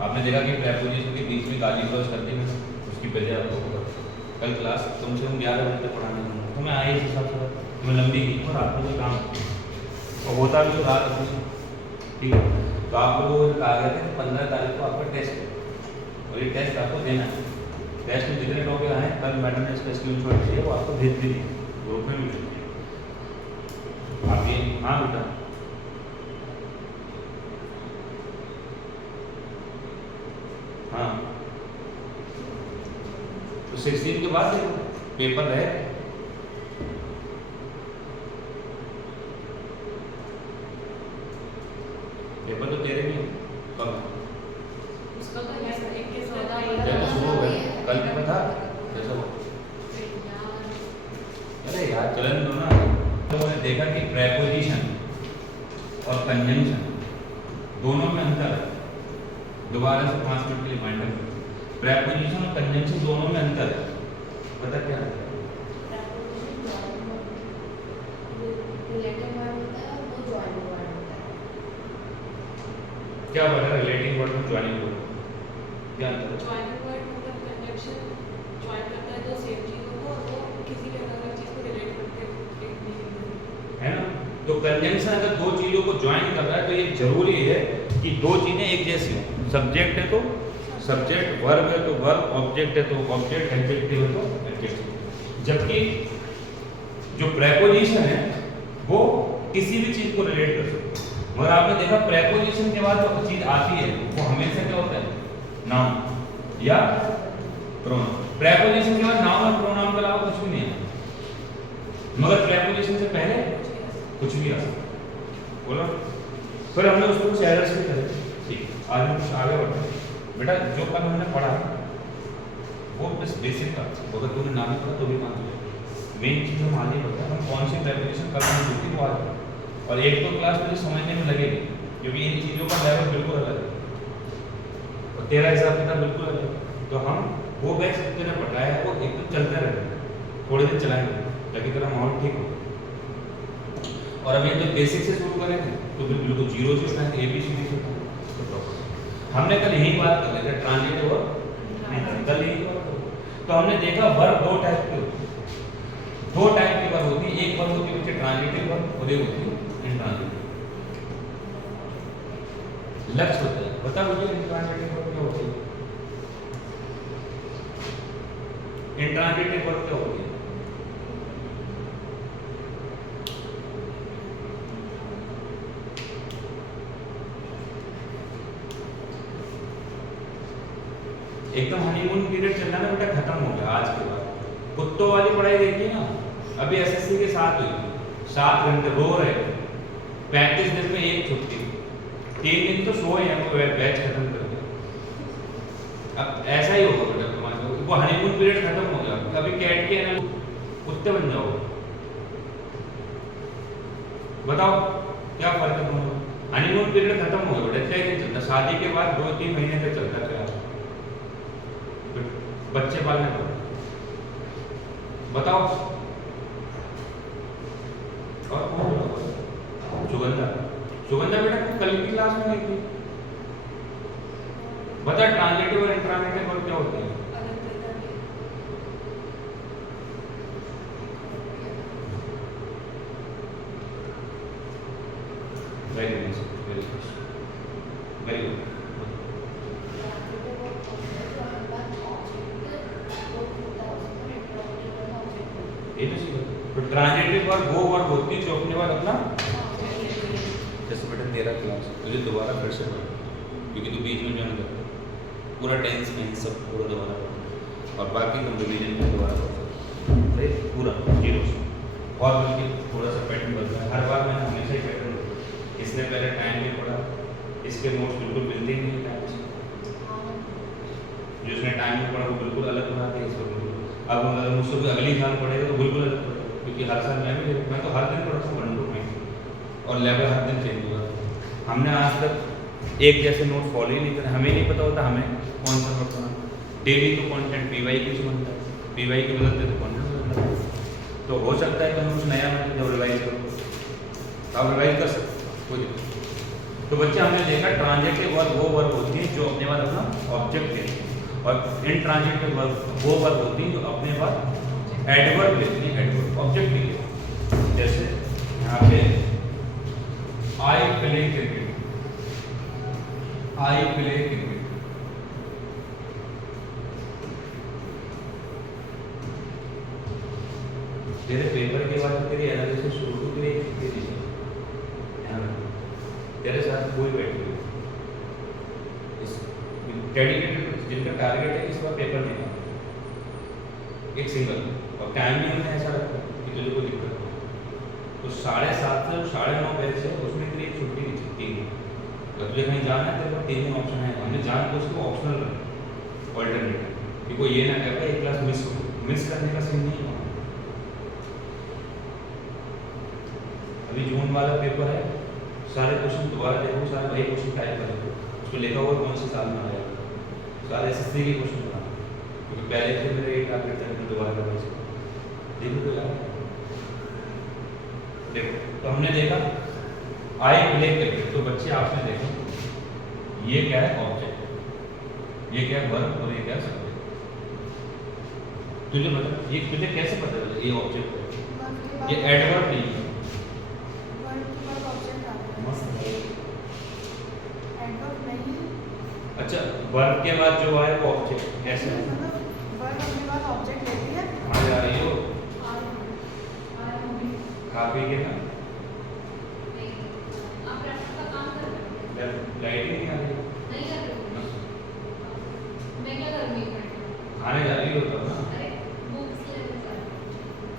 आपने देखा कि प्रेपोजिशन के बीच में गाली गलौज करते हैं, उसकी वजह आपको पता। कल क्लास कम से कम 11 बजे तक पढ़ाने दूँगा, तो मैं आए इस हिसाब से मैं लंबी की और रात में कोई काम और होता भी तो रात में, ठीक है। तो आप लोगों को कहा गया था कि 15 तारीख को आपका टेस्ट है और ये टेस्ट आपको देना है। टेस्ट में जितने टॉपिक आए कल मैडम ने इसका स्क्रीनशॉट दिया वो आपको भेज दी ग्रुप में भी भेज दिया। आप ये हाँ बेटा हाँ, तो 16 के बाद देखो पेपर रहे पेपर तो तेरे भी कब उसका तो है सर, 21 का था, जब शुरू हो गए कल क्या था जैसा वो अरे यार चलन दो ना। तो मैंने देखा कि प्रेपोजिशन और कंजंक्शन दोनों में अंतर है। दोबारा से 5 मिनट के लिए माइंड रखो, प्रेपोजिशन और कंजंक्शन दोनों में अंतर है। पता क्या है? क्या वर्ड है रिलेटिंग वर्ड में ज्वाइनिंग वर्ड? क्या अंतर है? ज्वाइनिंग वर्ड मतलब कंजंक्शन ज्वाइन करता है दो सेम चीजों को और वो किसी भी अलग चीज को रिलेट करके है ना? तो कंजंक्शन अगर दो चीजों को ज्वाइन कर रहा है तो ये जरूरी है कि दो चीजें एक जैसी हो। सब्जेक्ट है तो सब्जेक्ट, वर्ब है तो वर्ब, ऑब्जेक्ट है तो ऑब्जेक्ट, एडजेक्टिव है तो एडजेक्टिव। जबकि जो प्रेपोजिशन है वो किसी भी चीज को रिलेट कर सकता है। मगर आपने देखा प्रेपोजिशन के बाद जो चीज आती है वो हमेशा क्या होता है? नाउन या प्रोनाउन। प्रेपोजिशन के बाद नाउन और प्रोनाउन के अलावा कुछ भी नहीं है, मगर प्रेपोजिशन से पहले कुछ भी आ सकता है। बोलो फिर हमने उसको कुछ एरर्स भी करे। ठीक, आज हम कुछ आगे बढ़ते हैं। बेटा जो कल हमने पढ़ा वो बस बेसिक था, अगर तुमने ना भी पढ़ा तो भी काम किया। मेन चीज़ हम आज ही पढ़ते हैं, हम कौन सी प्रेपोजिशन कल हमने देखी वो आज। और एक दो क्लास मुझे समझने में लगेगी क्योंकि इन चीज़ों का लेवल बिल्कुल अलग है और तेरा हिसाब किताब बिल्कुल अलग है। तो हम वो बैच तेरा पढ़ाया है वो एकदम चलते रहेंगे, थोड़े दिन चलाएंगे ताकि तेरा माहौल ठीक हो। और अभी जब बेसिक से शुरू करेंगे तो फिर बिल्कुल जीरो से उठाएंगे, ABCD से उठाएंगे। हमने कल यही बात कर लेते ट्रांजिटिव और कल यही बात। तो हमने देखा वर्ब दो टाइप के होते हैं, दो टाइप की वर्ब होती है। एक वर्ब होती है बच्चे ट्रांजिटिव वर्ब और एक होती है इंट्रांजिटिव। लक्ष्य होता है, बता मुझे इंट्रांजिटिव वर्ब क्या होती है? इंट्रांजिटिव वर्ब क्या होती है? एकदम हनीमून पीरियड चल रहा है ना बेटा, खत्म हो गया आज के बाद। कुत्तों वाली पढ़ाई देखिए ना, अभी SSC के साथ हुई, 7 घंटे रो रहे, 35 दिन में एक छुट्टी, 3 दिन तो सोए हैं वो बैच खत्म कर दिया। अब ऐसा ही होगा बेटा तुम्हारे, वो हनीमून पीरियड खत्म हो गया। कभी कैट के ना कुत्ते बन जाओ, बताओ क्या फर्क है दोनों? हनीमून पीरियड खत्म हो गया बेटा, क्या दिन चलता? शादी के बाद 2-3 महीने तक चलता है बच्चे पालने पर। बताओ और सुगंधा, सुगंधा बेटा तुम कल की क्लास में गई थी, बता ट्रांजिटिव और इंट्रांजिटिव वर्ब क्या होते हैं? Very good. ये तो सीखो। तो ट्रांजिटिव वर्ब वो वर्ब होती है जो अपने बाद अपना, जैसे बेटा तेरा क्लास तुझे दोबारा फिर से पढ़ना क्योंकि तू बीच में ज्वाइन करता है, पूरा टेंस में सब पूरा दोबारा पढ़ना और बाकी तुम रिवीजन में दोबारा पढ़ो पूरा जीरो से। और बल्कि थोड़ा सा पैटर्न बदला है, हर बार मैंने हमेशा ही पैटर्न बदला। इसने पहले टाइम में पढ़ा, इसके नोट्स बिल्कुल मिलते ही नहीं टाइम से, जो इसने टाइम में पढ़ा वो बिल्कुल अलग बनाते हैं इसको। अब अगर मुझसे कोई अगली साल पढ़ेगा तो बिल्कुल अलग पढ़ेगा क्योंकि हर साल मैं तो हर दिन पढ़ता हूँ 1 to 9 और लेवल हर दिन चेंज हुआ। हमने आज तक एक जैसे नोट फॉलो ही नहीं करे, हमें नहीं पता होता हमें कौन सा नोट पढ़ना। डेली तो कंटेंट PYQ से बनता है, PYQ बदलते तो कंटेंट बदलता है। तो हो सकता है कि हम कुछ नया जब रिवाइज करो, आप रिवाइज कर सकते हो, कोई दिक्कत। तो बच्चे हमने देखा ट्रांजिटिव वर्ब वो वर्ब होती है जो अपने बाद अपना ऑब्जेक्ट लेती है, और इंट्रांजिटिव वर्ब वो वर्ब होती है जो अपने बाद एडवर्ब लेती है, एडवर्ब ऑब्जेक्ट नहीं लेती। जैसे यहाँ पे I play cricket, I play cricket, तेरे पेपर के बाद तेरी एनालिसिस शुरू के लिए तेरे साथ कोई बैठे डेडिकेटेड जिनका टारगेट है इस बार पेपर देना, एक सिंगल, और टाइम भी हमने ऐसा रखा कि तुझे कोई दिक्कत हो तो 7:30 से 9:30 बैच है, उसमें तेरी एक छुट्टी नहीं छुट्टी है। अगर तुझे कहीं जाना है तेरे पास 3 ऑप्शन है, हमने जान को उसको ऑप्शनल रखा ऑल्टरनेटिव कि कोई ये ना कहता एक क्लास मिस करने का सीन नहीं है। अभी जून वाला पेपर है, सारे क्वेश्चन दोबारा देखो, सारे वही क्वेश्चन टाइप करो, उसमें लिखा हुआ कौन से साल में आया, सारे एसएससी के क्वेश्चन बना, क्योंकि पहले से मेरे एक टारगेट था मैं दोबारा करना चाहिए। देखो तो यार देखो, तो हमने देखा आई प्ले क्रिकेट, तो बच्चे आपने देखा ये क्या है ऑब्जेक्ट, ये क्या है वर्ब और ये क्या है सब्जेक्ट। तुझे पता ये तुझे कैसे पता चला ये ऑब्जेक्ट है, ये एडवर्ब नहीं है। अच्छा वर्ब के बाद जो आए वो ऑब्जेक्ट कैसे है? वर्ब अपने पास ऑब्जेक्ट लेती है। कहाँ जा रही हो? खा पी के ना लाइट नहीं आ रही, खाने जा रही हो तब ना,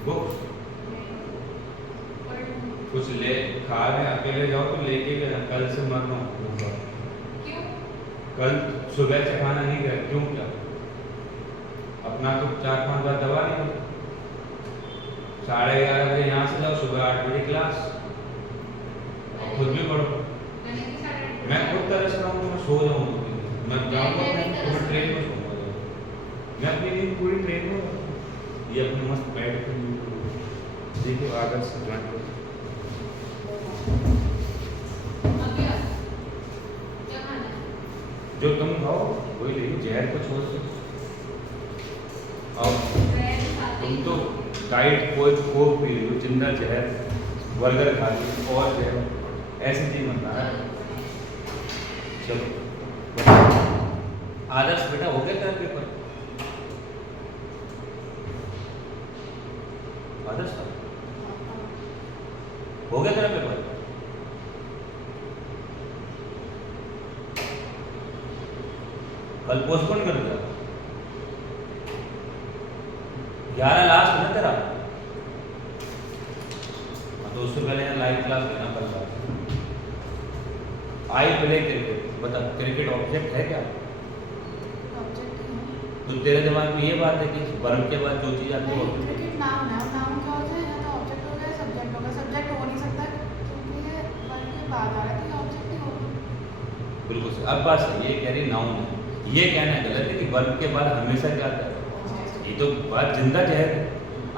बुक कुछ ले खा रहे अकेले जाओ तो लेके गए, कल से मरना क्यों? कल सुबह से खाना नहीं खाया, क्यों क्या? अपना तो 4-5 बार दवा नहीं ली, 11:30 बजे यहाँ से जाओ, सुबह 8 बजे क्लास, खुद भी पढ़ो। मैं खुद तरस रहा हूँ तो मैं सो जाऊँ, मैं जाऊँगा अपने ट्रेन में सोऊंगा, मैं अपनी नींद पूरी ट्रेन में, ये अपने मस्त बैठ के देखिए आगे से ज्वाइन करो। जो तुम खाओ वही ले, जहर को छोड़ दो। और तुम तो डाइट कोच कोक पी रही हो, जिंदा जहर, बर्गर खा ली और जहर, ऐसी चीज बनता है। चलो आदर्श बेटा हो गया तेरा पेपर? आदर्श हो गया तेरा पेपर? कल पोस्टपोन कर दिया, 11 लास्ट है ना तेरा, तो उससे पहले लाइव क्लास लेना पड़ता। आई प्ले क्रिकेट, बता क्रिकेट ऑब्जेक्ट है क्या? तो तेरे दिमाग में ये बात है कि वर्ब के बाद जो चीज आती है क्रिकेट नाउन है, नाउन क्या होता है, या तो ऑब्जेक्ट हो गया सब्जेक्ट होगा, सब्जेक्ट हो नहीं सकता क्योंकि ये वर्ब के बाद आ रहा है, तो ऑब्जेक्ट ही होगा। बिल्कुल सही। अब बात सही, ये कह रही नाउन है, ये कहना गलत है कि वर्ब के बाद हमेशा क्या आता है, ये तो बात जिंदा जहर है।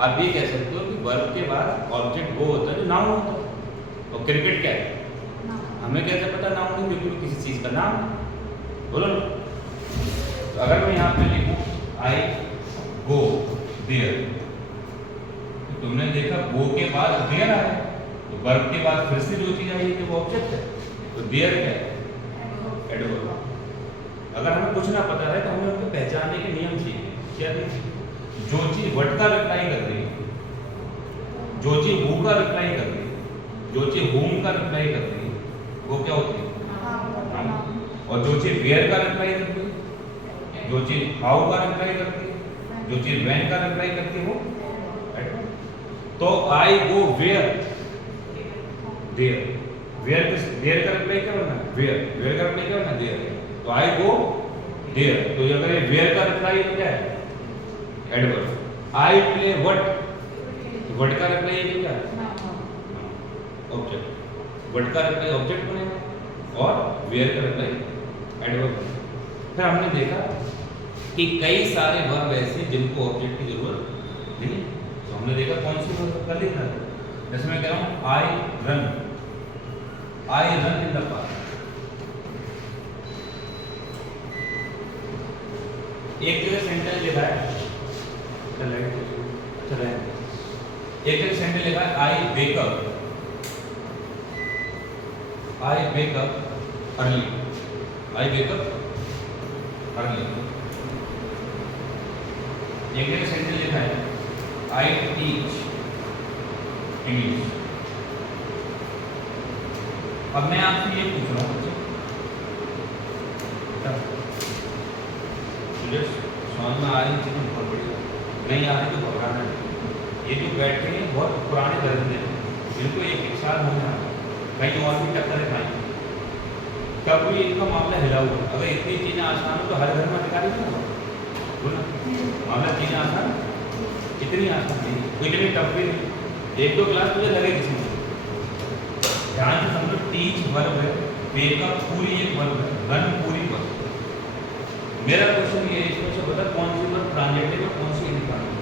आप ये कह सकते हो कि वर्ब के बाद ऑब्जेक्ट वो होता है जो नाउन होता है, और क्रिकेट क्या है हमें कैसे पता नाउन है, क्योंकि किसी चीज का नाम है। बोलो ना, तो अगर मैं यहाँ पे लिखूँ आई गो देयर, तो तुमने देखा गो के बाद देयर आया, तो वर्ब के बाद फिर से जो चीज आई है कि वो ऑब्जेक्ट है, तो देयर क्या है? एडवर्ब। अगर हमें कुछ ना पता है तो हमें उनको पहचानने के नियम चाहिए। क्या चाहिए? जो चीज व्हाट का रिप्लाई कर रही है, जो चीज हु का रिप्लाई कर रही है, जो चीज whom का रिप्लाई कर रही है, वो क्या होती है? और जो चीज वेयर का रिप्लाई करती है, जो चीज हाउ का रिप्लाई करती है, जो चीज व्हेन का रिप्लाई करती है, वो एडवर्ब। तो आई गो वेयर देयर, वेयर का रिप्लाई क्या करना है? वेयर का रिप्लाई क्या करना है? देयर। तो आई गो देयर, तो अगर ये वेयर का रिप्लाई क्या है? Adverb. I play what, what का रिप्लाई क्या है? ऑब्जेक्ट। व्हाट का रिप्लाई ऑब्जेक्ट बनेगा और वेयर का रिप्लाई एडवर्ब। फिर हमने देखा कि कई सारे वर्ब ऐसे जिनको ऑब्जेक्ट की जरूरत नहीं, तो हमने देखा कौन सी वर्ब कर लिखना है। जैसे मैं कह रहा हूँ I run in the park, एक जगह सेंटेंस लिखा है, एक जगह सेंटेंस लिखा है आई वेक अप अर्ली, आई वेक अप अर्ली। एक जगह सेंटेंस लिखा है आई टीच इंग्लिश। अब मैं आपसे ये पूछ रहा हूँ, समझ में आ रही चीजें बहुत बढ़िया, नहीं आ रही तो घबराना नहीं। ये जो बैठे हैं बहुत पुराने दर्जन हैं, जिनको एक साल होने आ कहीं और भी टक्कर खाएंगे, तब भी इनका मामला हिला हुआ। अगर इतनी चीजें आसान हो तो हर घर में अधिकारी ना बोला मामला चीजें आसान, इतनी आसान नहीं, कोई इतनी टफ भी नहीं। एक दो क्लास मुझे लगे किसी में ध्यान से समझो। टीच वर्ब है, वेकअप पूरी एक वर्ब है, रन पूरी वर्ब। मेरा क्वेश्चन ये है, इसमें से बता कौन सी वर्ब ट्रांजिटिव और कौन सी intransitive.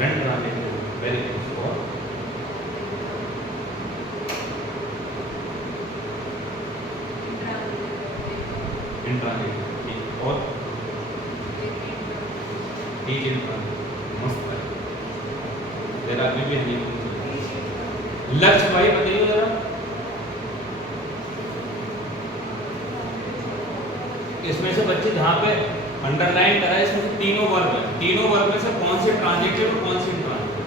Run transitive, very good. और इनट्रांजिटिव और टीच इनट्रांजिटिव। मस्त है तेरा अभी भी नहीं। लक्ष्य भाई बताइए जरा, इसमें से बच्चे जहां पे अंडरलाइन करा है इसमें से तीनों वर्ब है, तीनों वर्ब में से कौन से ट्रांजिटिव और कौन से इनट्रांजिटिव।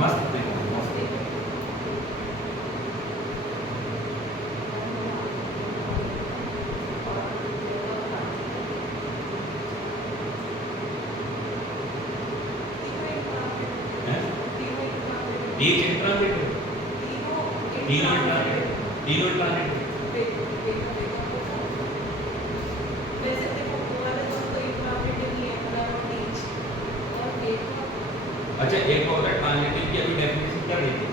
मस्त है, मस्त है। टीच इंट्रांजिटिव, तीनों इंट्रांजिटिव, तीनों इंट्रांजिटिव। वैसे देखो पूरा तो कोई इंट्रांजिटिव नहीं है, मतलब टीच और वेक अप। अच्छा एक और है ट्रांजिटिव की, अभी डेफिनेशन क्या दी थी?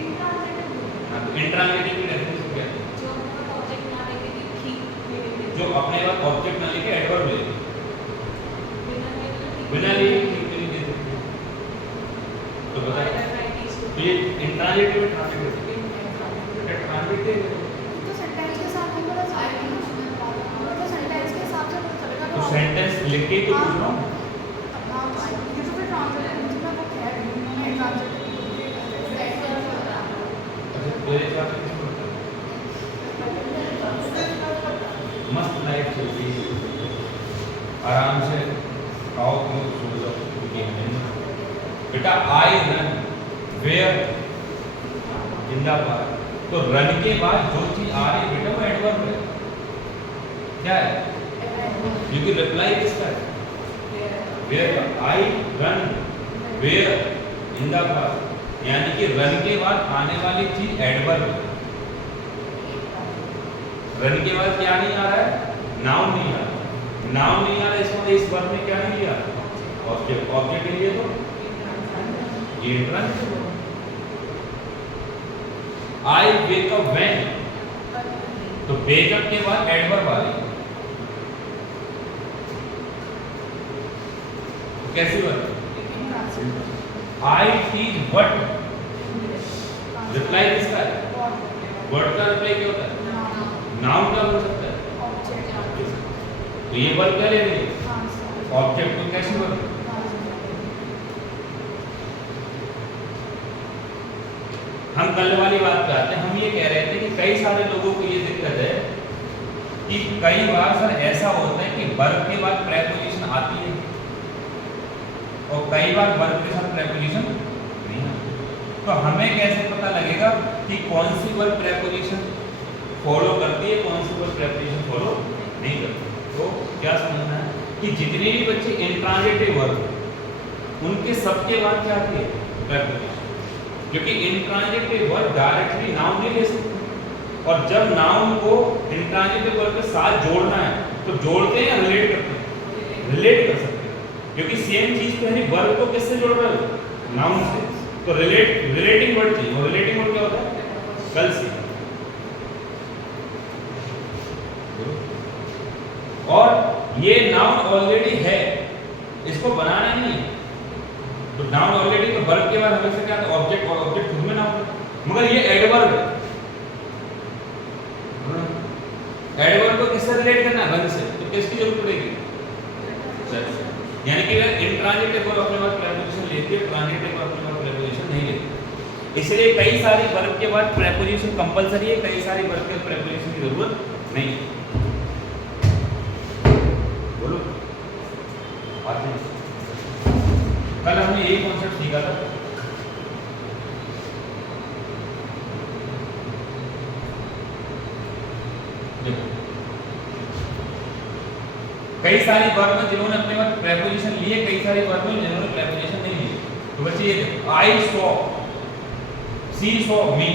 इंट्रांजिटिव हां तो इंट्रांजिटिव की डेफिनेशन क्या है? जो अपना ऑब्जेक्ट ना लेके ठीक लेके, जो अपने बाद ऑब्जेक्ट ना लेके एडवर्ब ले, बिना लिए ठीक नहीं दे सकते। तो बता तो ये इंट्रांजिटिव ट्रांजिटिव ट्रांजिटिव तो सेंटेंस के साथ ही पता चलेगा ना, तो सेंटेंस के हिसाब से पता चलेगा। तो सेंटेंस लिख के तो पूछ रहा हूँ। हाँ ये तो फिर ट्रांजिटिव जितना वो कह रही हूँ मैं ट्रांजिटिव अच्छा तेरे हिसाब से किसको पता है? मस्त लाइफ चल रही है, आराम से खाओ पियो सो जाओ, बेटा I run where in the park. तो रन के बाद जो चीज आ रही है बेटा वो एडवर्ब है, क्या है? क्योंकि रिप्लाई किसका है? वेयर का। I run where in the park, यानी कि रन के बाद आने वाली चीज एडवर्ब है। रन के बाद क्या नहीं आ रहा है? नाउन नहीं आ रहा, नाउन नहीं आ रहा, इसमें इस वर्ब में क्या नहीं लिया? ऑब्जेक्ट। ऑब्जेक्ट लिए तो ये intransitive. I wake up when, तो वेक अप के बाद एडवर्ब आ रही है, कैसी verb? I teach what, reply किसका है? वर्ड का रिप्लाई क्या होता है? नाउन का हो सकता है। तो ये वर्ब क्या ले रही है? ऑब्जेक्ट। तो कैसी वर्ब? हम कल वाली बात पे आते हैं। हम ये कह रहे थे कि कई सारे लोगों को ये दिक्कत है कि कई बार सर ऐसा होता है कि वर्ब के बाद प्रेपोजिशन आती है और कई बार वर्ब के साथ प्रेपोजिशन नहीं आती। तो हमें कैसे पता लगेगा कि कौन सी वर्ब प्रेपोजिशन फॉलो करती है, कौन सी वर्ब प्रेपोजिशन फॉलो नहीं करती? तो क्या समझना है कि जितने भी बच्चे इंट्रांजिटिव वर्ब उनके सबके बाद क्या आती है? प्रेपोजिशन। क्योंकि इंट्रांजिटिव वर्ब डायरेक्टली नाउन नहीं ले सकते, और जब नाउन को इंट्रांजिटिव वर्ब के साथ जोड़ना है तो जोड़ते हैं या रिलेट करते हैं? रिलेट कर सकते हैं, क्योंकि सेम चीज को है वर्ब को किससे जोड़ रहे हो? नाउन से। तो रिलेटिंग वर्ड चाहिए, और रिलेटिंग वर्ड क्या होता है? कल से। और ये नाउन ऑलरेडी है, इसको बनाना नहीं है। तो नाउन ऑलरेडी तो वर्ब के बाद हमेशा क्या था ऑब्जेक्ट, और ऑब्जेक्ट खुद में नाउन है, मगर ये एडवर्ब है। एडवर्ब को किससे रिलेट करना है? रन से। तो किसकी जरूरत पड़ेगी? यानी कि इंट्रांजिटिव वर्ब अपने पास प्रीपोजिशन लेती है, ट्रांजिटिव वर्ब अपने पास प्रीपोजिशन नहीं लेती। इसलिए कई सारी वर्ब के बाद प्रीपोजिशन कंपलसरी है, कई सारी वर्ब के प्रीपोजिशन की जरूरत नहीं है। बोलो बात नहीं। कल हमने यही कॉन्सेप्ट सीखा था। कई सारी वर्ब में जिन्होंने अपने पास प्रीपोजिशन लिए, कई सारी वर्ब में जिन्होंने प्रीपोजिशन नहीं लिए। तो बच्चे ये देखो, आई सॉ, सी सॉ, मी।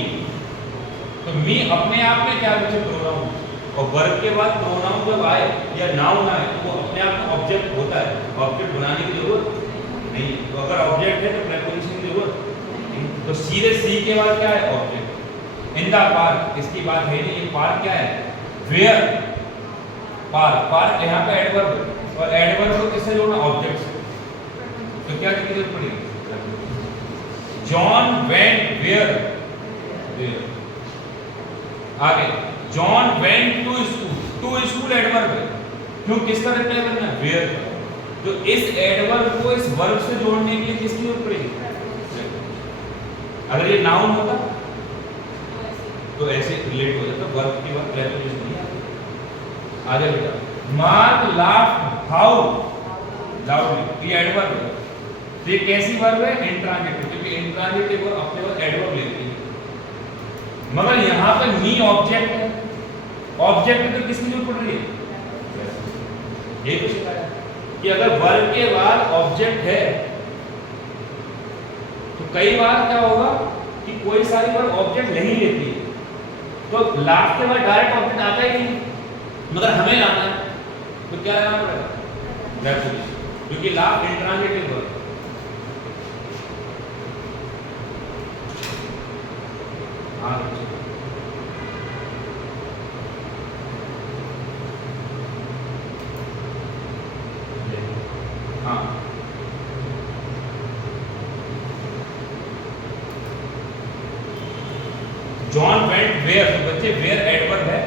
तो मी अपने आप में क्या बच्चे? प्रोनाउन। और वर्ब के बाद प्रोनाउन जब आए या नाउन आए तो वो अपने आप में ऑब्जेक्ट होता है, ऑब्जेक्ट बनाने की जरूरत नहीं है। तो अगर ऑब्जेक्ट है तो प्रीपोजिशन की जरूरत नहीं। तो सीधे सी के बाद क्या है? ऑब्जेक्ट। इन द पार्क, इसकी बात है नहीं, ये पार्क क्या है? Where park. पार्क यहाँ पे एडवर्ब है, और एडवर्ब को किससे जोड़ना? ऑब्जेक्ट से। तो क्या की जरूरत पड़ेगी? John went where, where. आगे John went to school, to school adverb है, क्यों? किसका रिप्लाई करना है? वेयर। तो इस एडवर्ब को इस वर्ब से जोड़ने के लिए किसकी जरूरत पड़ेगी? अगर ये नाउन होता तो ऐसे रिलेट हो जाता, वर्ब के बाद प्रीपोजिशन नहीं आता। आगे बेटा, मार्क लाफ्ड हाउ लाउडली, ये एडवर्ब है। तो ये कैसी वर्ब है? इंट्रांजिटिव, क्योंकि इंट्रांजिटिव वर्ब अपने पास एडवर्ब लेती है। मगर यहाँ पे मी ऑब्जेक्ट है, ऑब्जेक्ट है तो किसकी जरूरत पड़ रही है? ये तो सिखाया कि अगर वर्ब के बाद ऑब्जेक्ट है तो कई बार क्या होगा कि कोई सारी वर्ब ऑब्जेक्ट नहीं लेती है, तो लास्ट के बाद डायरेक्ट ऑब्जेक्ट आता ही नहीं, मगर हमें लाना है तो क्या लाना पड़ेगा? प्रीपोजिशन, क्योंकि लास्ट इंट्रांजिटिव वर्ब। हाँ हाँ, जॉन वेंट वेयर, तो बच्चे वेयर एडवर्ब है,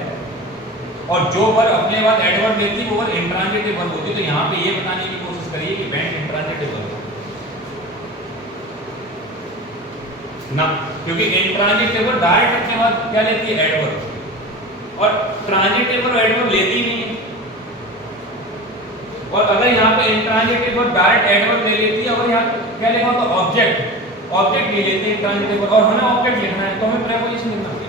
और जो वर्ब अपने बाद एडवर्ब लेती है वो वर्ब इंट्रांजिटिव वर्ब होती है। तो यहाँ पे ये बताने की कोशिश करिए कि वेंट इंट्रांजिटिव वर्ब ना, क्योंकि इंट्रांजिटिव वर्ब डायरेक्ट अपने बाद क्या लेती है? एडवर्ब, और ट्रांजिटिव वर्ब एडवर्ब लेती नहीं है। और अगर यहाँ पे इंट्रांजिटिव वर्ब डायरेक्ट एडवर्ब ले लेती है, अगर यहाँ क्या लिखा होता? ऑब्जेक्ट, ऑब्जेक्ट ले लेती है इंट्रांजिटिव वर्ब, और हमें ऑब्जेक्ट लिखना है तो हमें प्रीपोजिशन लिखना पड़ेगा।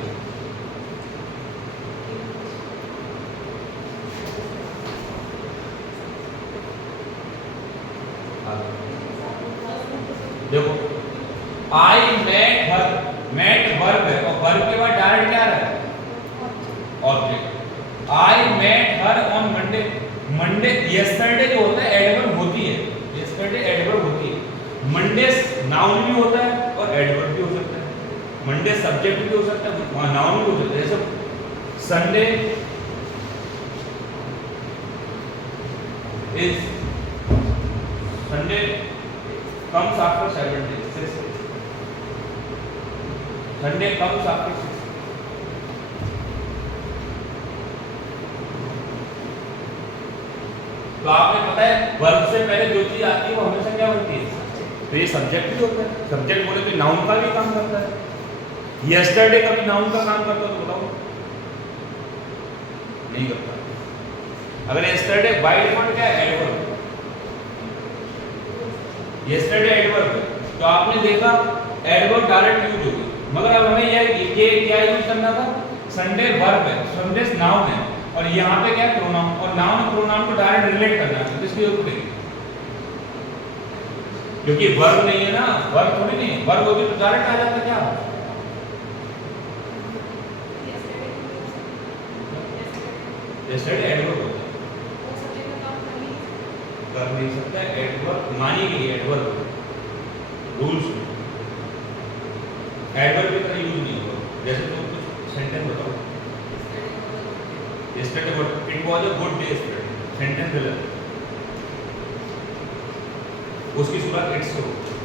देखो, I met her, met verb है और वर्ब के बाद डायरेक्ट क्या है? Object. I met her on Monday, Monday yesterday जो होता है एडवर्ब होती है, यस्टरडे एडवर्ब होती है। मंडे नाउन भी होता है और एडवर्ब भी हो सकता है। मंडे सब्जेक्ट भी हो सकता है, नाउन भी हो सकता है। जैसे Sunday is, Sunday comes after 7 days, Sunday comes after 6। तो आपने पता है वर्ब से पहले जो चीज आती है वो हमेशा क्या बनती है? तो ये सब्जेक्ट भी होता है। सब्जेक्ट बोले तो नाउन का भी काम करता है। यस्टरडे का भी नाउन का काम करता है, तो बताओ नहीं करता। अगर यस्टरडे बाय डिफॉल्ट क्या है? एडवर्ब। यस्टरडे एडवर्ब है, तो आपने देखा एडवर्ब डायरेक्ट यूज होगी, मगर अब हमें ये क्या यूज करना था? संडे वर्ब है, संडे नाउन है, और यहाँ पे क्या है? प्रोनाउन, और नाउन प्रोनाउन को डायरेक्ट रिलेट करना है। इसकी जरूरत नहीं, क्योंकि वर्ब नहीं है ना, वर्ब थोड़ी नहीं है। वर्ब होती तो डायरेक्ट आ जाता क्या? यस्टरडे एडवर्ब होता है, कर नहीं सकता। एडवर्ब मानी गई, एडवर्ब रूल्स में एडवर्ब की तरह यूज नहीं होगा। जैसे तुम कुछ सेंटेंस बताओ, yesterday it was a good day, yesterday sentence गलत। उसकी शुरुआत इट्स से होती है।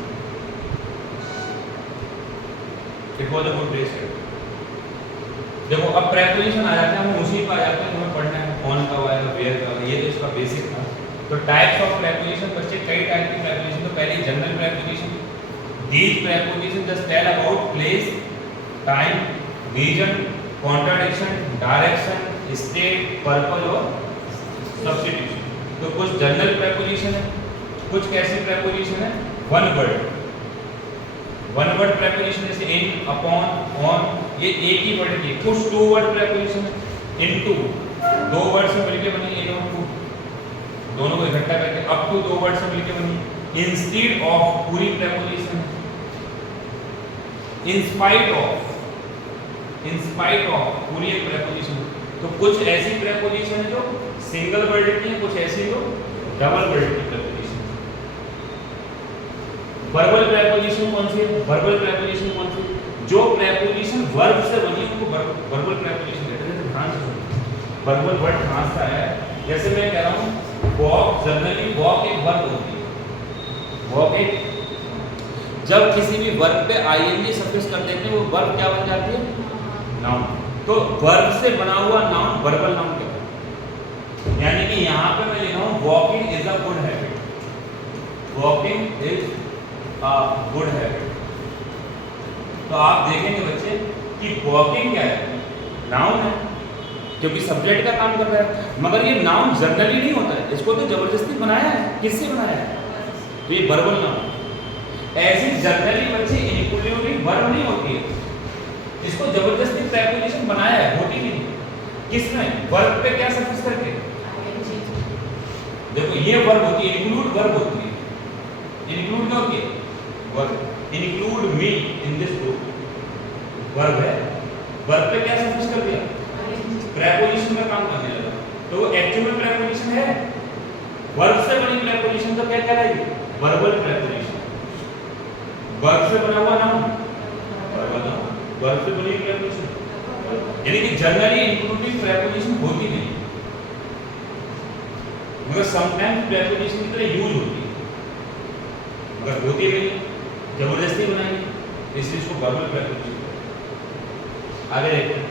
It was a good day sir. देखो अब प्रेपोजिशन आ जाते हैं, हम उसी पर आ जाते हैं, हमें पढ़ना है ऑन का आएगा, वेयर का, ये तो इसका बेसिक था। तो टाइप्स ऑफ प्रेपोजिशन, बच्चे कई टाइप की प्रेपोजिशन। तो पहले general preposition, these preposition just tell about place, time, reason, contradiction, direction, state, purpose और सब्स्टिट्यूशन। तो कुछ जनरल प्रेपोजिशन है, कुछ कैसी प्रेपोजिशन है, वन वर्ड प्रेपोजिशन जैसे इन, अपॉन, ऑन, ये एक ही वर्ड की। कुछ टू वर्ड प्रेपोजिशन है, इनटू, दो वर्ड से मिलके बनी, इन और टू, दोनों को इकट्ठा करके, अप टू, दो वर्ड से मिलके बनी। इंस्टीड ऑफ, पूरी प्रेपोजिशन है। इन स्पाइट ऑफ, पूरी एक प्रेपोजिशन है। तो कुछ ऐसी प्रेपोजिशन है जो सिंगल वर्ड की है, कुछ ऐसी जो डबल वर्ड की प्रेपोजिशन है। वर्बल प्रेपोजिशन कौन सी है? वर्बल प्रेपोजिशन कौन सी? जो प्रेपोजिशन वर्ब से बनी उनको वर्बल प्रेपोजिशन कहते हैं। ध्यान से सुनो, वर्बल वर्ड कहां से आया है? जैसे मैं कह रहा हूं वॉक, जनरली वॉक एक वर्ब होती है। वॉक एक, जब किसी भी वर्ब पे आईएनजी सफिक्स कर देते हैं वो वर्ब क्या बन जाती है? नाउन। तो वर्ब से बना हुआ नाउन वर्बल नाउन कहते हैं। यानी कि यहां पे मैं लिख रहा हूं walking is a good habit. Walking is a good habit. तो आप देखेंगे बच्चे कि वॉकिंग क्या है? नाउन है, क्योंकि सब्जेक्ट का काम कर रहा है। मगर ये नाउन जनरली नहीं होता है, इसको तो जबरदस्ती बनाया है। किससे बनाया है? तो ये वर्बल नाउन। ऐसी जनरली बच्चे इंक्लूडिंग वर्ब नहीं होती है, इसको जबरदस्ती प्रेपोजिशन बनाया है, होती नहीं। किसने? वर्ब पे क्या सफिक्स करके? देखो ये वर्ब होती है, इंक्लूड वर्ब होती है। इंक्लूड क्या होती है? Verb. Include me in this group, verb है। वर्ब पे क्या सफिक्स कर दिया? प्रेपोजिशन का काम करने लगा। तो वो एक्चुअल में प्रेपोजिशन है। वर्ब से बनी प्रेपोजिशन तो क्या कहलाएगी? Verbal preposition. वर्ब से बना हुआ नाउन वर्बल नाउन, वर्ब से बनी प्रेपोजिशन। यानी कि जनरली इंक्लूडिंग प्रेपोजिशन होती नहीं, मगर समटाइम्स प्रेपोजिशन की तरह यूज होती है, मगर होती नहीं, जबरदस्ती बनाएंगे, इसलिए इसको वर्बल प्रेपोजिशन। आगे देखते हैं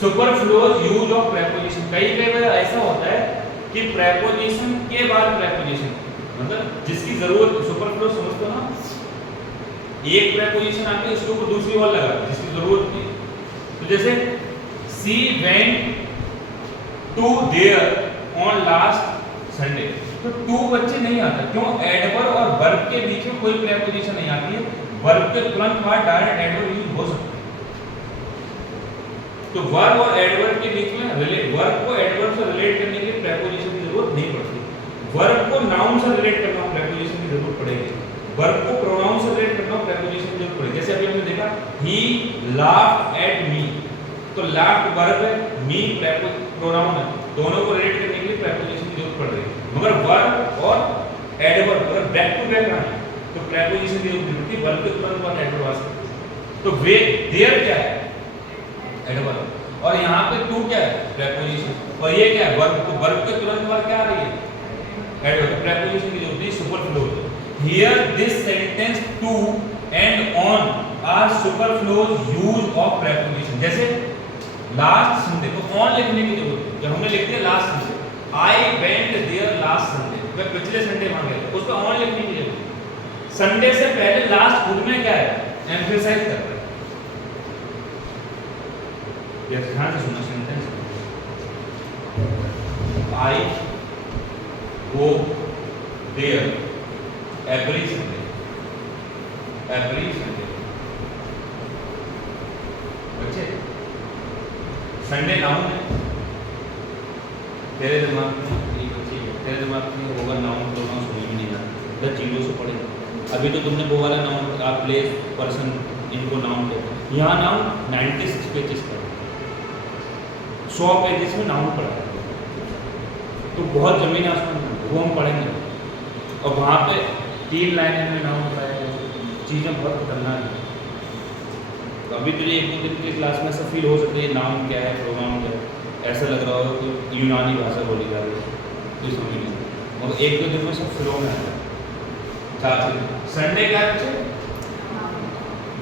सुपरफ्लुअस यूज ऑफ प्रेपोजिशन। कई बार ऐसा होता है कि प्रेपोजिशन के बाद प्रेपोजिशन, मतलब जिसकी जरूरत, सुपरफ्लुअस समझते हो ना, एक प्रेपोजिशन आके इसके ऊपर दूसरी और लगा जिसकी जरूरत नहीं। तो जैसे she went to there on last Sunday, तो टू बच्चे नहीं आता, क्यों? एडवर्ब और वर्ब के बीच में कोई प्रेपोजिशन नहीं आती है। वर्ब के तुरंत बाद डायरेक्ट एडवर्ब यूज हो सकता है। तो वर्ब और एडवर्ब के बीच में वर्ब को एडवर्ब से रिलेट करने के लिए प्रेपोजिशन की जरूरत नहीं पड़ती। वर्ब को नाउन से रिलेट करना हो प्रेपोजिशन की जरूरत पड़ेगी। वर्ब को प्रोनाउन से रिलेट करना हो प्रेपोजिशन की जरूरत पड़ेगी। जैसे अभी हमने देखा ही लाफ्ड एट मी, तो लाफ्ड वर्ब है, मी प्रोनाउन है, दोनों को रिलेट करने के लिए प्रेपोजिशन की जरूरत पड़ रही है। मगर वर्ब और एडवर्ब अगर बैक टू बैक आए तो प्रेपोजिशन की जरूरत नहीं पड़ती, वर्ब के तुरंत बाद एडवर्ब आ सकता है। तो वे देयर क्या है? एडवर्ब। और यहाँ पे टू क्या है? प्रेपोजिशन। और ये क्या है? वर्ब। तो वर्ब के तुरंत बाद क्या आ रही है? एडवर्ब। तो प्रेपोजिशन की जरूरत नहीं, superfluous. Here this sentence to end on are superfluous use of preposition. जैसे लास्ट संडे, तो ऑन लिखने की जरूरत है। जब हमने लिख दिया last Sunday, I went there last Sunday, मैं पिछले संडे वहां गया, उस पर ऑन लिखने की जरूरत। संडे से पहले लास्ट खुद में क्या है? एम्फेसाइज कर रहा है। ये ध्यान से सुनना sentence. I go there every Sunday, every Sunday. बच्चे संडे नाउन है, तेरे दिमाग में ये बच्चे, तेरे दिमाग में होगा नाउन, प्रोनाउन समझ में नहीं आता, बस चीजों से पढ़े। अभी तो तुमने वो वाला नाउन, आप प्लेस, पर्सन, इनको नाउन कहते हैं। यहाँ नाउन 96 पेजेस का, 100 पेजेस में नाउन पढ़ा है, तो बहुत जमीन आसमान वो हम पढ़ेंगे। और वहाँ पे 3 लाइनें में नाउन पढ़ाया, चीज़ें बहुत खतरनाक है। तो अभी तुझे 1-2 दिन की क्लास में ऐसा फील हो सकता है नाउन क्या है, प्रोनाउन क्या है, ऐसा लग रहा होगा कि यूनानी भाषा बोली जा रही है, कोई समझ नहीं। मगर 1-2 दिन में सब फ्लो में आता है। 4 चीजें। संडे क्या है बच्चे?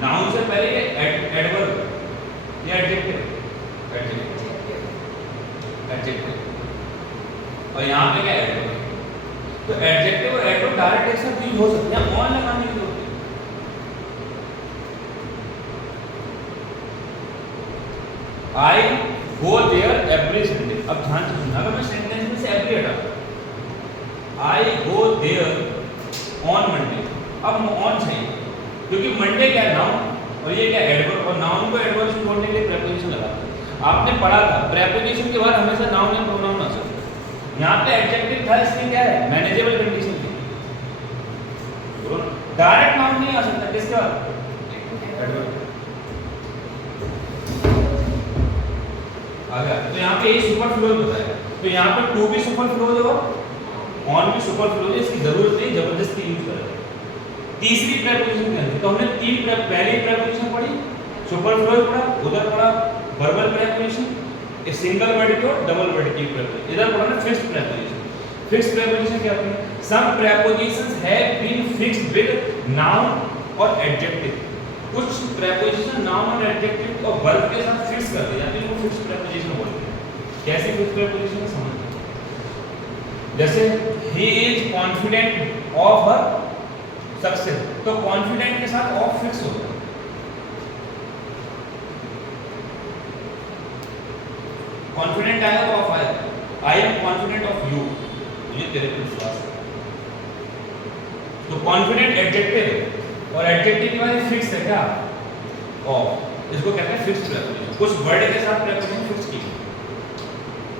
नाउन से पहले एडवर्ब या एडजेक्टिव? एडजेक्टिव। और यहाँ पे क्या एडवर्ब? तो एडजेक्टिव और एडवर्ब डायरेक्ट एक साथ यूज हो सकते हैं, ऑन लगाने की जरूरत है। आई गो देयर एवरी संडे। अब ध्यान से सुनना, अगर मैं सेंटेंस में से एवरी हटा, आई गो देयर ऑन मंडे, अब ऑन चाहिए क्योंकि मंडे क्या है? नाउन, और ये क्या एडवर्ब, और नाउन को एडवर्ब से जोड़ने के लिए प्रेपोजिशन लगाते हैं। आपने पढ़ा था प्रेपोजिशन के बाद हमेशा नाउन या प्रोनाउन आ सकता है। यहाँ पे एडजेक्टिव था, इसमें क्या है? मैनेजेबल कंडीशन थी। डायरेक्ट नाउन नहीं आ सकता, किसके बाद? एडवर्ब आ गया। तो यहाँ पे ये सुपरफ्लूज होता है, तो यहाँ पे टू भी सुपरफ्लूज होगा, ऑन भी सुपरफ्लूज है, इसकी जरूरत नहीं जबरदस्ती यूज करें। तीसरी प्रेपोजिशन के अंदर तो हमने पहली प्रेपोजिशन पढ़ी, सुपरफ्लूज पढ़ा, उधर पढ़ा वर्बल प्रेपोजिशन, एक सिंगल वर्ड की और डबल वर्ड की प्रेपोजिशन, इधर पढ़ा ना फिक्स्ड प्रेपोजिशन। फिक्स्ड प्रेपोजिशन क्या होती है? Some prepositions have been fixed with noun और एडजेक्टिव। कुछ प्रेपोजिशन नाउन और एडजेक्टिव और वर्ब के साथ फिक्स कर दी जाती है, वो फिक्स्ड प्रेपोजिशन बोलते हैं। कैसी फिक्स्ड प्रेपोजिशन है समझते हैं। जैसे he is confident of her success, तो कॉन्फिडेंट के साथ ऑफ फिक्स होता है। कॉन्फिडेंट आएगा तो ऑफ आएगा। आई एम कॉन्फिडेंट ऑफ यू, मुझे तेरे पे विश्वास है। तो कॉन्फिडेंट एडजेक्टिव और एडजेक्टिव के बाद फिक्स है क्या? ऑफ। इसको कहते हैं फिक्स्ड प्रेपोजिशन। कुछ वर्ड के साथ प्रेपोजिशन फिक्स की।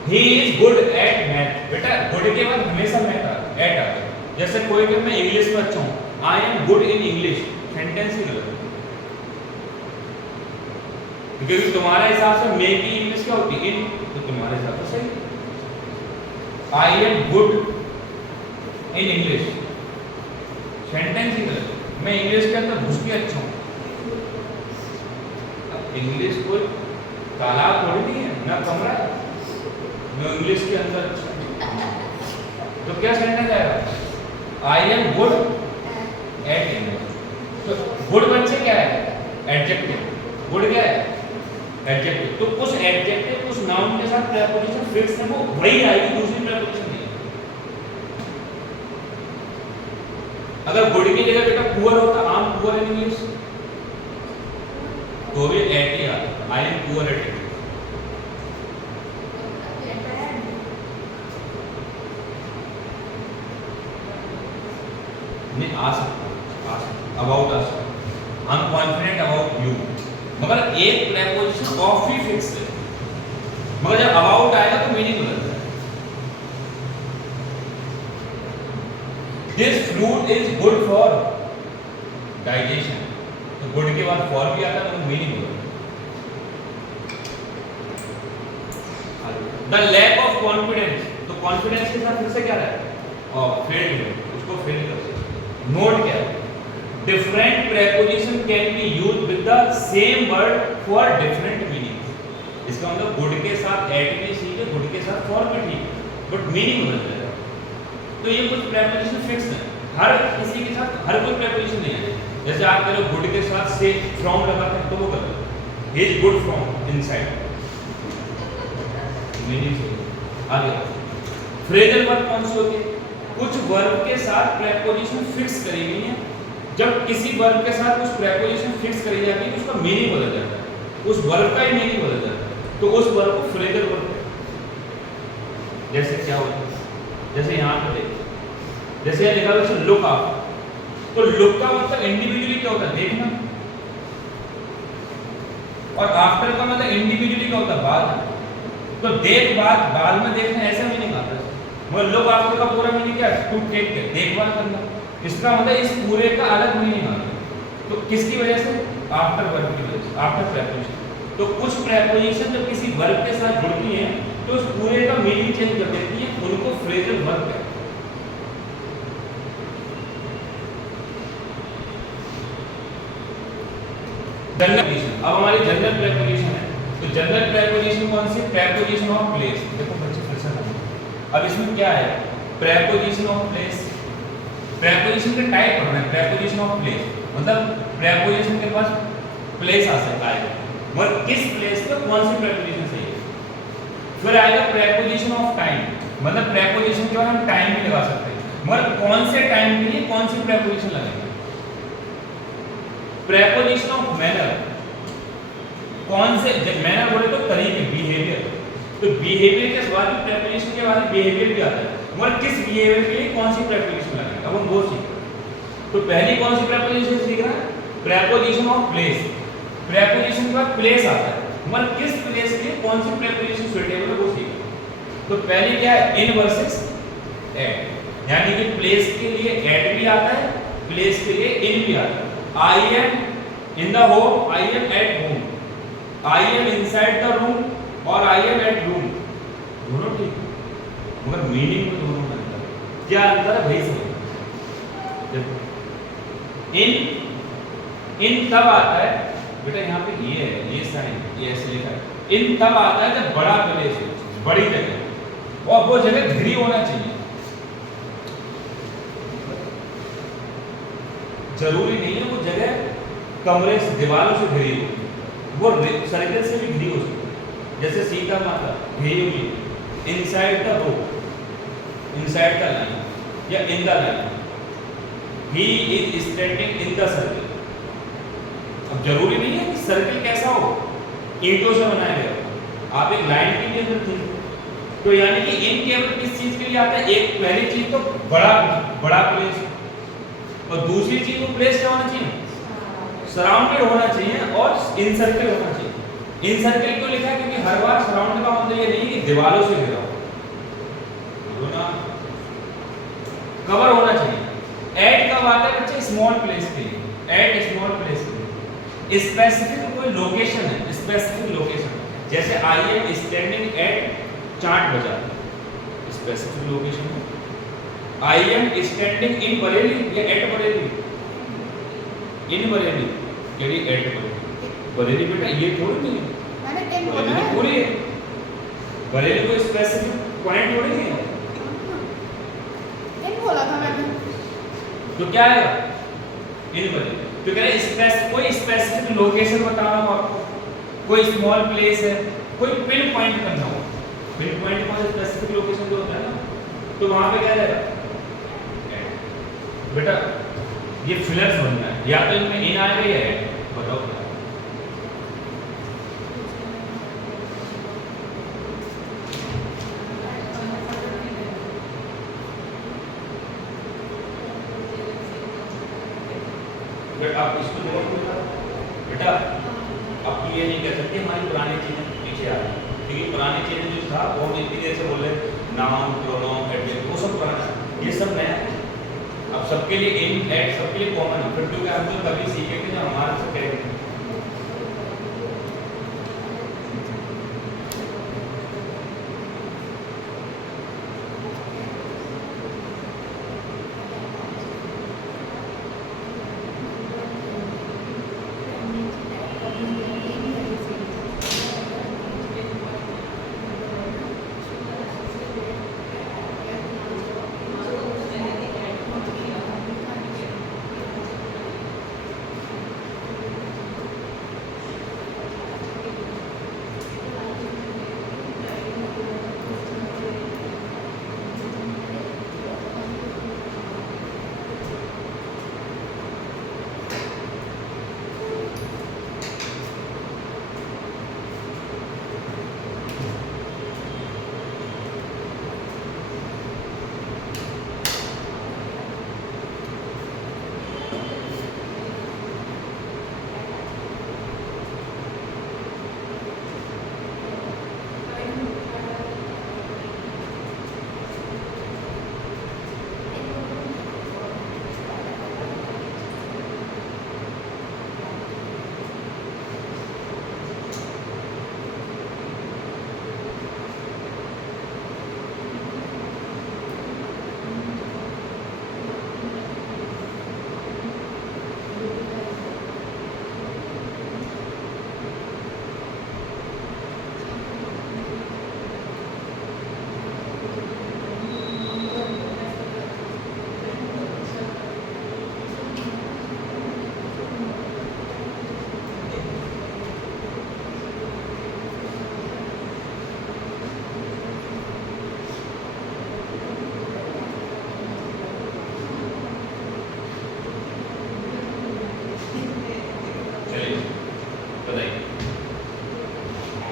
He is good at math, बेटा गुड के बाद हमेशा मैथ आता है, एट आता है। जैसे कोई कि मैं इंग्लिश में अच्छा हूं, I am good in English, sentence ही गलत है, क्योंकि तुम्हारे हिसाब से मे की इंग्लिश क्या होती है? इन, तो तुम्हारे हिसाब से सही। I am good in English, sentence ही गलत है। मैं इंग्लिश के अंदर घुस के अच्छा हूं। इंग्लिश कोई तालाब थोड़ी नहीं है ना कमरा है, मैं इंग्लिश के अंदर अच्छा। तो क्या सेंटेंस आएगा? आई एम गुड एट इंग्लिश। तो गुड बच्चे क्या है? एडजेक्टिव। गुड क्या है? एडजेक्टिव। तो कुछ एडजेक्टिव कुछ नाउन के साथ प्रेपोजिशन फिक्स है, वो वही आएगी, दूसरी प्रेपोजिशन नहीं। अगर गुड की जगह बेटा पुअर होता, I am poor in English, तो भी एट ही आता, I am poor at English. नहीं आ सकता, अबाउट आ सकता, I am confident about you, मगर एक प्रेपोजिशन ऑफ ही फिक्स है, मगर जब अबाउट आएगा तो मीनिंग बदल जाएगा। This fruit is good for digestion, तो गुड के बाद फॉर भी आता है तो मीनिंग बदल जाएगा। द लैक ऑफ कॉन्फिडेंस, तो कॉन्फिडेंस के साथ फिर से क्या है? और फेल्ड, उसको फेल कर सकते। नोट क्या है? Different preposition can be used with the same word for different meanings. इसका मतलब गुड के साथ एट भी ठीक है, गुड के साथ फॉर भी ठीक है, बट मीनिंग बदल जाएगा। तो ये कुछ प्रेपोजिशन फिक्स है, हर किसी के साथ हर कोई प्रेपोजिशन नहीं है। जैसे आप कह रहे हो गुड के साथ से फ्रॉम लगाते हैं तो वो गलत है, he is good from inside, meaning से आगे। फ्रेजल वर्ब कौन सी होती है? कुछ वर्ब के साथ प्रेपोजिशन फिक्स करी गई है, जब किसी वर्ब के साथ कुछ प्रेपोजिशन फिक्स करी जाती है तो उसका मीनिंग बदल जाता है, उस वर्ब का ही मीनिंग बदल जाता है, तो उस वर्ब को फ्रेजल वर्ब कहते हैं। जैसे क्या होता है? जैसे यहाँ पे देखो, जैसे यहाँ लिखा है लुक आफ्टर, तो लुक का मतलब इंडिविजुअली क्या होता है? देखना, और आफ्टर का मतलब इंडिविजुअली क्या होता है? बाद। तो देख बाद में देखना, ऐसा मीनिंग आता है। मगर लुक आफ्टर का पूरा मीनिंग क्या है? टू टेक केयर, देखभाल करना। इसका मतलब इस पूरे का अलग मीनिंग आता है। तो किसकी वजह से? आफ्टर वर्ब की वजह से, आफ्टर प्रेपोजिशन। तो कुछ प्रेपोजिशन जब किसी वर्ब के साथ जुड़ती हैं तो उस पूरे का मीनिंग चेंज कर देती है, उनको फ्रेजल वर्ब कहते हैं। जनरल प्रेपोजिशन, अब हमारी जनरल प्रेपोजिशन है, तो जनरल प्रेपोजिशन कौन सी? Preposition of place. देखो बच्चे फिर से अब इसमें क्या है? प्रेपोजिशन ऑफ प्लेस, प्रेपोजिशन के टाइप पढ़ना है, प्रेपोजिशन ऑफ प्लेस, मतलब प्रेपोजिशन के पास प्लेस आ सकता है, मगर किस प्लेस पे कौन सी प्रेपोजिशन सही है। फिर आएगा प्रेपोजिशन ऑफ टाइम, मतलब प्रेपोजिशन के बाद हम टाइम भी लगा सकते हैं, मगर कौन से टाइम के लिए कौन सी प्रेपोजिशन लगाएंगे। प्रेपोजिशन ऑफ मैनर, कौन से, जब मैनर बोले तो तरीके, बिहेवियर, तो बिहेवियर के बाद भी प्रेपोजिशन के बाद बिहेवियर भी आता है, मगर किस बिहेवियर के लिए कौन सी प्रेपोजिशन लगाएंगे, अब हम वो सीख रहे हैं। तो पहली कौन सी प्रेपोजिशन सीख रहे हैं, प्रेपोजिशन ऑफ प्लेस, प्रेपोजिशन के बाद प्लेस आता है, मगर किस प्लेस के लिए कौन सी प्रेपोजिशन सुटेबल है वो सीख रहे हैं। तो पहली क्या है, इन वर्सेस एट, यानी कि प्लेस के लिए एट भी आता है, प्लेस के लिए इन भी आता है। I am in the home, I am at home, I am inside the room और आई एम एट रूम, दोनों ठीक है, मगर मीनिंग में दोनों में अंतर है। क्या अंतर है भाई समझो। देखो इन तब आता है बेटा, यहाँ पे ये है, ये साइन ये ऐसे लिखा है, इन तब आता है जब बड़ा प्लेस हो, बड़ी जगह, और वो जगह घिरी होना चाहिए। जरूरी नहीं है वो जगह कमरे से, दीवारों से घिरी हो, वो सर्कल से भी घिरी हो सकती है। जैसे सीता माता घिरी हुई inside the road, inside the line या in the line, he is standing in the circle. अब जरूरी नहीं है कि सर्कल कैसा हो, ईंटों से बनाया गया, आप एक लाइन के लिए अंदर थे, तो यानी कि इन केवल किस चीज के लिए आता है, एक पहली चीज तो बड़ा प्लेस, और दूसरी चीज वो प्लेस क्या होना चाहिए, सराउंडेड होना चाहिए और इन सर्कल होना चाहिए। इन सर्कल क्यों लिखा है, क्योंकि हर बार सराउंड का मतलब ये नहीं कि दीवारों से घिरा हो ना, कवर होना चाहिए। एट कब आता है बच्चे, स्मॉल प्लेस के लिए, एट स्मॉल प्लेस के लिए। स्पेसिफिक कोई लोकेशन है, स्पेसिफिक लोकेशन, जैसे आई एम स्टैंडिंग एट चाट बाजार, स्पेसिफिक लोकेशन है। I am standing in Bareilly या एट बरेली, इन बरेली, यानी एट बरेली, बरेली बेटा ये थोड़ी नहीं है, मैंने इन बोला बरेली है, पूरी है, बरेली कोई स्पेसिफिक पॉइंट थोड़ी नहीं है। इन बोला था मैंने, तो क्या है इन बरेली, तो कह रहे कोई स्पेसिफिक लोकेशन बताना हो आपको, कोई स्मॉल प्लेस है, कोई पिन पॉइंट करना हो, पिन पॉइंट कौन स्पेसिफिक लोकेशन जो होता है ना, तो वहां पे क्या रहेगा बेटा, ये फिलर्स बनना है, या तो इनमें इन आएगा या एट, बताओ क्या। बेटा आप इसको देखो बेटा, अब तो ये नहीं कह सकते हमारी पुरानी चीजें पीछे आ रही, क्योंकि पुरानी चीजें जो था वो हम इतनी देर से बोल रहे, नाउन प्रोनाउन एडजेक्टिव वो सब पुराना, ये सब नया है। अब सबके लिए इन एट सबके लिए कॉमन है, फिर क्योंकि हम तो कभी सीखेंगे जो हमारे से कहेंगे।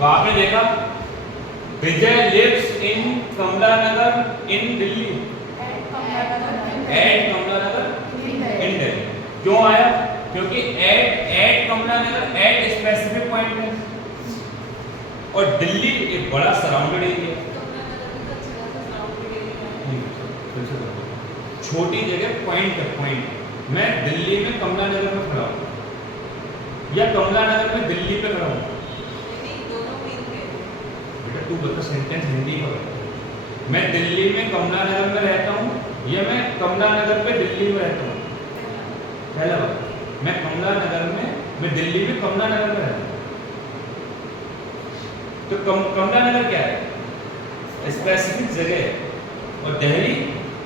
तो आपने देखा Vijay lives in Kamla Nagar in Delhi, at Kamla Nagar in Delhi. क्यों आया? क्योंकि at Kamla Nagar at specific point है और दिल्ली एक बड़ा सराउंडेड एरिया, छोटी जगह पॉइंट है, पॉइंट। मैं दिल्ली में कमला नगर में खड़ा हूँ या कमला नगर में दिल्ली पे खड़ा हूँ, बेटा तू बता सेंटेंस हिंदी में बता। मैं दिल्ली में कमला नगर में रहता हूँ या मैं कमला नगर पे दिल्ली में रहता हूँ? पहला बात, मैं कमला नगर में, मैं दिल्ली में कमला नगर में रहता हूँ। तो कमला नगर क्या है? स्पेसिफिक जगह है और दिल्ली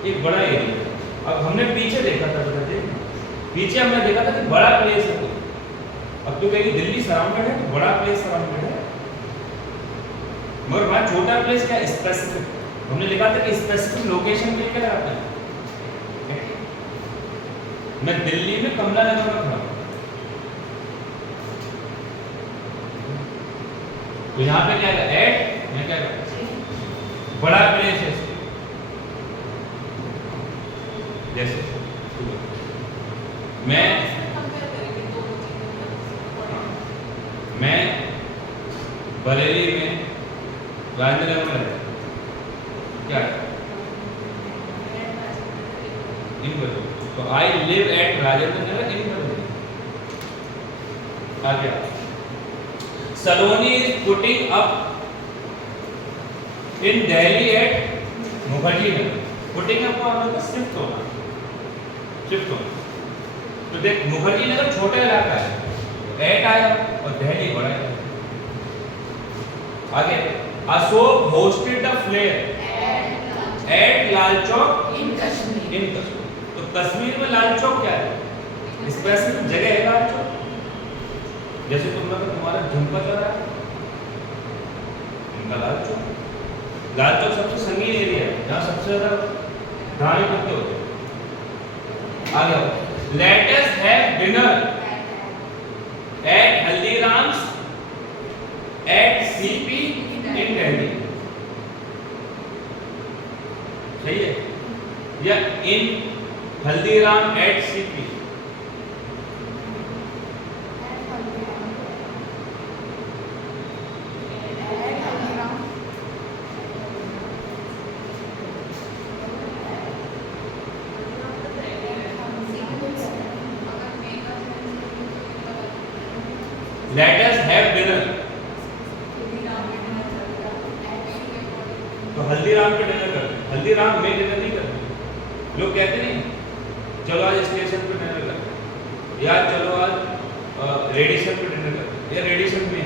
एक बड़ा एरिया है। अब हमने पीछे देखा था, पीछे हमने देखा था कि बड़ा प्लेस है। अब तो कहेगी दिल्ली सराउंडेड है तो बड़ा प्लेस सराउंडेड है, मगर वहां छोटा प्लेस क्या स्पेसिफिक। हमने लिखा था कि स्पेसिफिक लोकेशन के लिए क्या लगाते हैं? मैं दिल्ली में कमला नगर में खड़ा हूं, तो यहाँ पे क्या है? एट, मैं क्या है? बड़ा प्लेस है। जैसे मैं बरेली में राजेंद्र नगर में रहता हूं, क्या है? इन बरेली। तो I live at Rajendra Nagar in Bareilly. आगे Saloni is putting up in Delhi at Mukherjee Nagar. Putting up का मतलब शिफ्ट होना, शिफ्ट होना। तो देख मुखर्जी नगर छोटा इलाका है, एट आया और दिल्ली बड़ा है। आगे Ashok hosted the flare at Lal Chowk in Kashmir. तो कश्मीर में लाल चौक क्या है? स्पेसिफिक जगह है लाल चौक। जैसे तुम लोग तुम्हारा झुमका चल रहा है, इनका लाल चौक सबसे संगीन एरिया है, जहाँ सबसे ज्यादा धार्मिक भक्ति होते हैं। आगे let us have dinner at Haldiram's at CP in Delhi. सही है? या in Haldiram at CP. Let us have dinner। तो हल्दीराम पे डिनर करते, हल्दीराम में डिनर नहीं करते। लोग कहते नहीं चलो आज स्टेशन पे डिनर करते, या चलो आज रेडिसन पे डिनर करते, या रेडिसन में।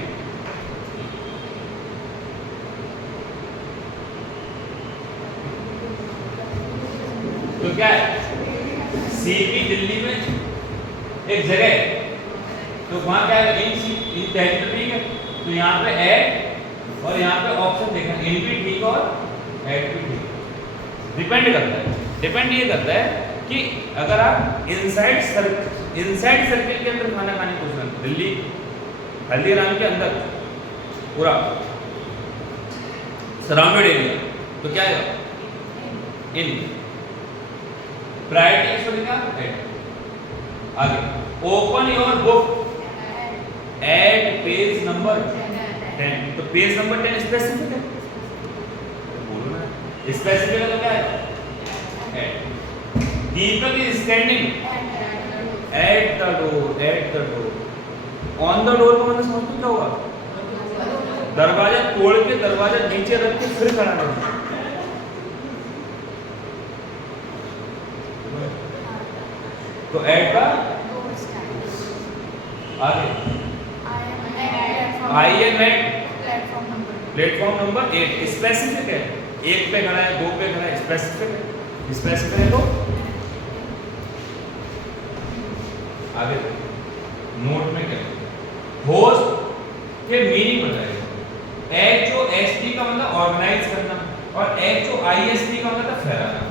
तो क्या है? सीपी दिल्ली में एक जगह है, तो वहां क्या है? इन दिल्ली, ठीक है। तो यहाँ पे एट और यहाँ पे ऑप्शन देखना, इन भी ठीक और एट भी ठीक। डिपेंड करता है, डिपेंड ये करता है कि अगर आप इनसाइड सर्किल के अंदर खाना खाने की कोशिश करते, दिल्ली हल्दीराम के अंदर पूरा सराउंडेड एरिया, तो क्या है? इन प्रायोरिटी इसको लिखा एट। आगे open your book at page number 10। तो पेज नंबर 10 स्पेसिफिक है, बोलो ना स्पेसिफिक है तो क्या है? At. Deepak is standing at the door, at the door. On the door का मतलब समझ क्या होगा? दरवाजा तोड़ के दरवाजा नीचे रख के फिर खड़ा रहना। तो एट का आगे I am at platform number 8। Specific है, एक पे खड़ा है, दो पे खड़ा है, स्पेसिफिक है। स्पेसिफिक है तो आगे नोट में क्या होस्ट के मीनिंग बताएगा। HOST का मतलब ऑर्गेनाइज करना और HOIST का मतलब फैलाना,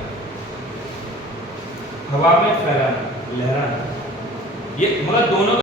हवा में फैलाना, लहराना। ये मतलब दोनों